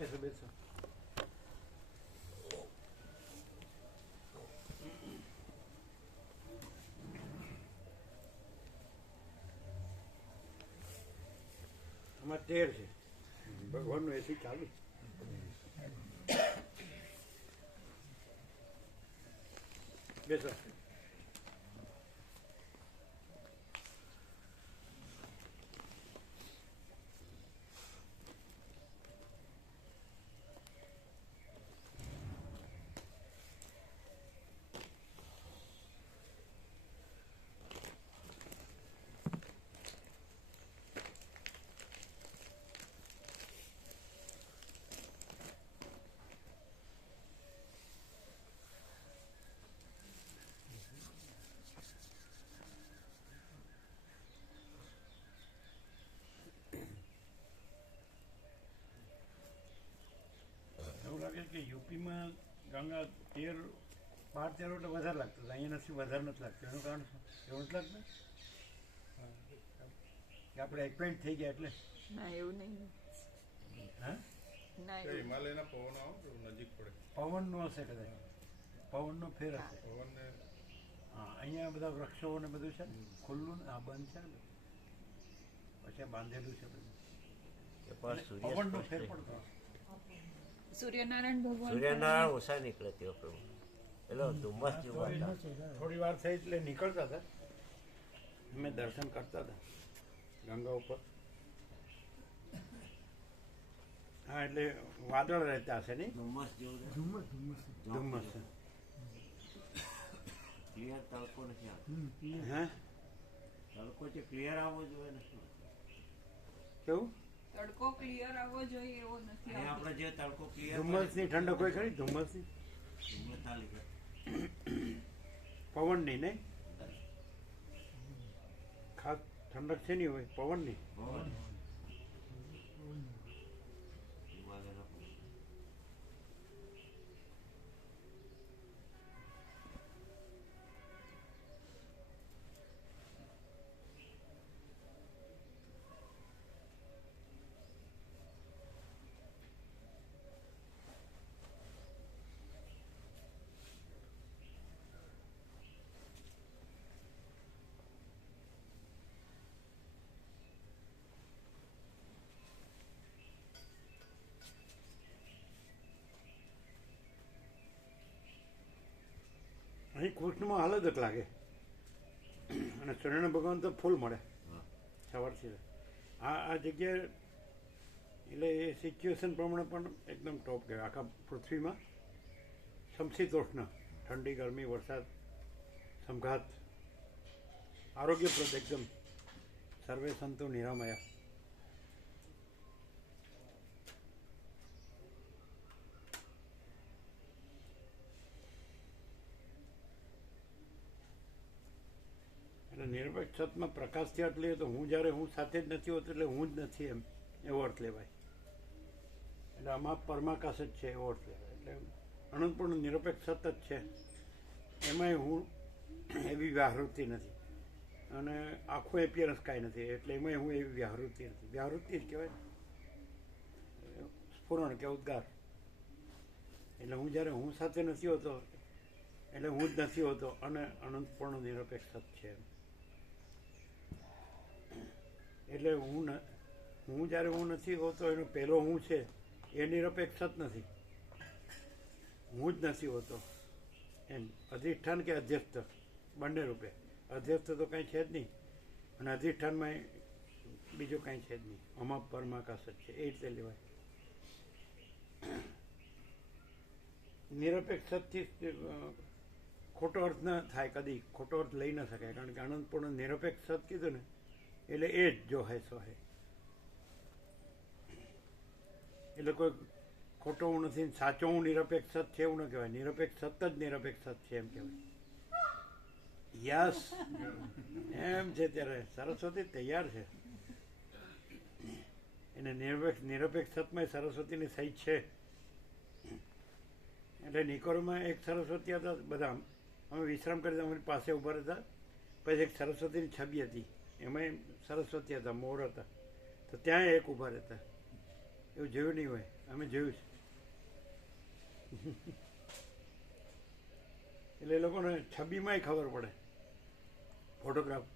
બેસો બેસો. આમાં 13 છે. ભગવાનનું એસી ચાલુ. બેસો. એવું લાગે કે યુપીમાં ગંગા 12-13 એટલે વધારે લાગતું હતું, અહીંયા નથી, વધારે નથી લાગતું. એનું કારણ એવું નથી લાગતું કે આપણે એક્વેન્ટ થઈ ગયા એટલે? ના એવું નહીં. હા, હિમાલયના પવનો નજીક પડે, પવનનો હશે કદાચ, પવનનો ફેર હશે. પવનને હા, અહીંયા બધા વૃક્ષો ને બધું છે ને, ખુલ્લું ને આ બંધ છે ને, પછી આ બાંધેલું છે બધું, પવનનો ફેર પડતો. સૂર્યનારાયણ ભગવાન સૂર્યનારાયણ ઓછા નીકળે તેઓ પ્રભુ, એટલે ધુમ્મસ જેવું હતા. થોડી વાર થઈ એટલે નીકળતા હતા, અમે દર્શન કરતા હતા ગંગા ઉપર. હા, એટલે વાદળ રહેતા હશે નહીં? ધુમ્મસ જેવું ધુમ્મસ. ક્લિયર તડકો નથી આવતો. હા, તડકો જે ક્લિયર આવવો જોઈએ ને, કેવું? તડકો ક્લિયર આવવો જોઈએ એવો નથી અહીંયા આવતો. આપણે જે તડકો ક્લિયર ધુમ્મસની ઠંડક કોઈ ખરી? ધુમ્મસની ધુમ્મસ ના લીધે પવનની નહીં, ખાસ ઠંડક છે નહીં હોય પવનની. પવન હિમાલયના પવન. અહીં કૃષ્ણમાં હાલત જ લાગે, અને સૂર્યનારાયણ ભગવાન તો ફૂલ મળે સવારથી. આ જગ્યાએ એટલે એ સિચ્યુએશન પ્રમાણે પણ એકદમ ટોપ કહેવાય. આખા પૃથ્વીમાં સમશીતોષ્ણ, ઠંડી, ગરમી, વરસાદ, સમઘાત, આરોગ્યપ્રદ એકદમ. સર્વે સંતો નિરામયા. એટલે નિરપેક્ષ સતમાં પ્રકાશથી અર્થ લઈએ તો હું જ્યારે હું સાથે જ નથી હોતો એટલે હું જ નથી એમ, એવો અર્થ લેવાય. એટલે આમાં પરમાકાશ જ છે એવો અર્થ લેવાય. એટલે અનંતપૂર્ણ નિરપેક્ષ સત જ છે, એમાંય હું એવી વ્યાહૃતિ નથી, અને આખું એપિયરન્સ કાંઈ નથી, એટલે એમાંય હું એવી વ્યાહૃતિ નથી. વ્યાહૃતિ જ કહેવાય ને, સ્ફુરણ કે ઉદ્ગાર. એટલે હું જ્યારે હું સાથે નથી હોતો એટલે હું જ નથી હોતો, અને અનંતપૂર્ણ નિરપેક્ષ સત છે એમ. એટલે હું જ્યારે હું નથી હોતો એનો પહેલો હું છે એ નિરપેક્ષ સત નથી, હું જ નથી હોતો એમ. અધિષ્ઠાન કે અધ્યસ્થ બંને રૂપે. અધ્યસ્થ તો કાંઈ છે જ નહીં, અને અધિષ્ઠાનમાં બીજું કાંઈ છે જ નહીં. આમાં પરમાકાશ જ છે, એ રીતે લેવાય. નિરપેક્ષ સતથી ખોટો અર્થ ન થાય, કદી ખોટો અર્થ લઈ ન શકાય, કારણ કે આનંદપૂર્ણ નિરપેક્ષ સત કીધું ને એટલે એ જ જો હે સો હે. એટલે કોઈ ખોટો હું નથી, સાચો હું નિરપેક્ષ સત છે એવું ન કહેવાય. નિરપેક્ષ સત જ નિરપેક્ષ સત છે એમ કહેવાય. યસ, એમ છે. ત્યારે સરસ્વતી તૈયાર છે, એને નિરપેક્ષ સતમાં સરસ્વતીની સહી છે. એટલે નિકોરમાં એક સરસ્વતી હતા, બધા અમે વિશ્રામ કરી અમારી પાસે ઊભા હતા. પછી એક સરસ્વતીની છબી હતી, એમાં સરસ્વતી હતા, મોર હતા, તો ત્યાં એક ઊભા રહેતા. એવું જોયું નહીં હોય. અમે જોયું છે. એટલે એ લોકોને છબીમાંય ખબર પડે. ફોટોગ્રાફ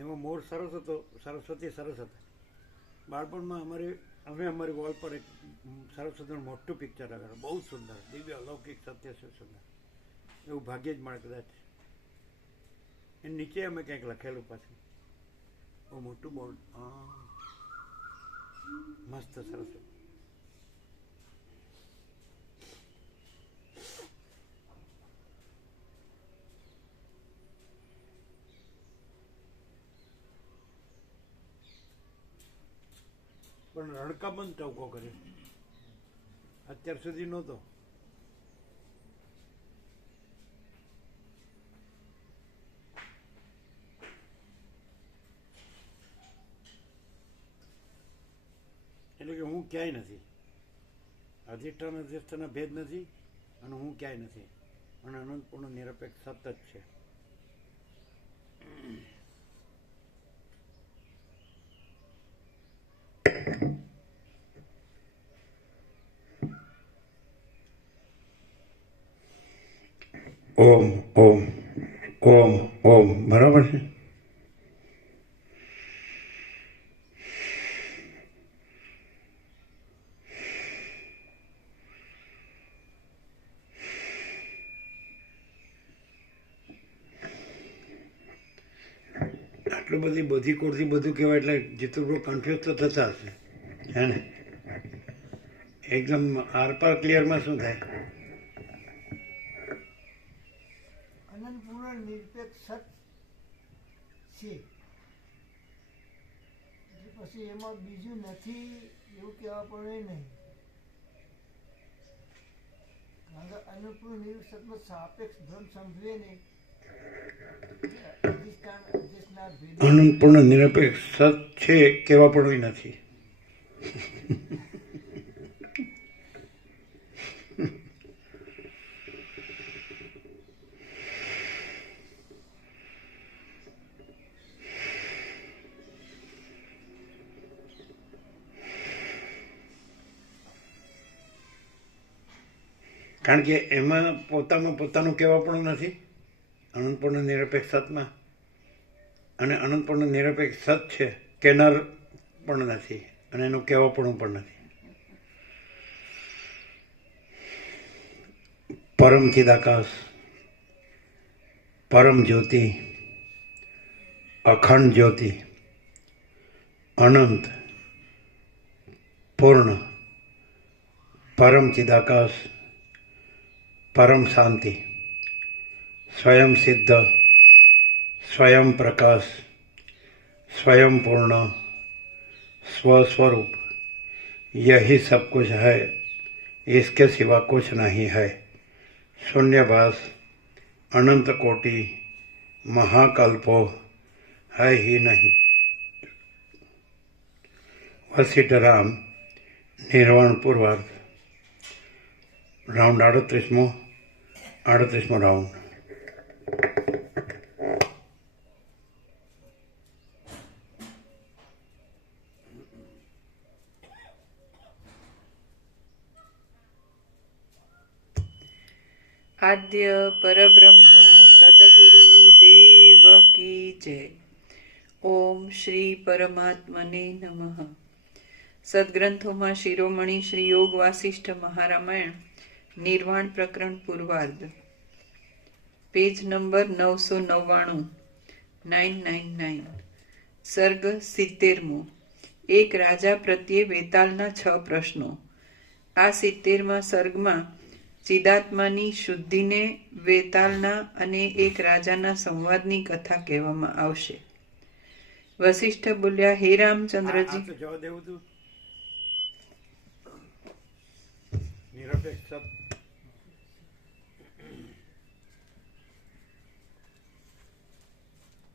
એમાં મોર સરસ હતો, સરસ્વતી સરસ હતા. બાળપણમાં અમારી વોલ પર એક સરસ્વતીનું મોટું પિક્ચર આગળ, બહુ સુંદર, દિવ્ય અલૌકિક સત્ય છે સુંદર. એવું ભાગ્યે જ મળે કદાચ. એની નીચે અમે કંઈક લખેલું પાછું, બહુ મોટું બોર્ડ. મસ્ત સરસ. પણ રણકાબંધ ટવકો કર્યો, અત્યાર સુધી નહોતો. એટલે કે હું ક્યાંય નથી, અધિષ્ઠાન અધિષ્ઠાનના ભેદ નથી, અને હું ક્યાંય નથી, અને અનંતપૂર્ણ નિરપેક્ષ સતત છે. ઓમ ઓમ ઓમ ઓમ, બરાબર છે. આટલું બધી કોરથી બધું કહેવાય એટલે જેટલું કન્ફ્યુઝ તો થતા હશે, હે ને? એકદમ આરપાર ક્લિયરમાં શું થાય? અનંતપૂર્ણ નિરપેક્ષ સત છે, પછી એમાં બીજું નથી એવું કહેવા પડે નહીં. કારણ કે અનંતપૂર્ણ નિરપેક્ષ સતમાં સાપેક્ષ ભ્રમ સમજવે નહીં. અનંતપૂર્ણ નિરપેક્ષ સત છે કેવા પણ નથી. કારણ કે એમાં પોતાનું કહેવા પણ નથી, અનંતપૂર્ણ નિરપેક્ષ સતમાં. અને અનંતપૂર્ણ નિરપેક્ષ સત છે, કહેનાર પણ નથી, અને એનું કહેવાપણું પણ નથી. પરમ ચિદાકાશ, પરમ જ્યોતિ, અખંડ જ્યોતિ, અનંત, પૂર્ણ, પરમ ચિદાકાશ, પરમ શાંતિ, स्वयं सिद्ध, स्वयं प्रकाश, स्वयं पूर्ण, स्वस्वरूप, यही सब कुछ है, इसके सिवा कुछ नहीं है. शून्यभास, अनंत कोटि, महाकल्पो है ही नहीं. वशिष्ठ राम, निर्वाण पूर्वार्ध, राउंड 38मो राउंड. આદ્ય પરબ્રહ્મ સદગુરુ દેવ કી જય. ઓમ શ્રી પરમાત્મને નમઃ. સદગ્રંથોમાં શિરોમણી શ્રી યોગ વાસિષ્ઠ મહારામાયણ નિર્વાણ પ્રકરણ પૂર્વાર્ધ, પેજ નંબર 999, 999, સર્ગ 70મો. એક રાજા પ્રત્યે વેતાલના 6 પ્રશ્નો. આ 70મા સર્ગમાં ચિદાત્માની શુદ્ધિને વેતાલના અને એક રાજાના સંવાદની કથા કહેવામાં આવશે. વશિષ્ઠ બોલ્યા, હે રામચંદ્રજી. જવા દેવું તું નિરપેક્ષ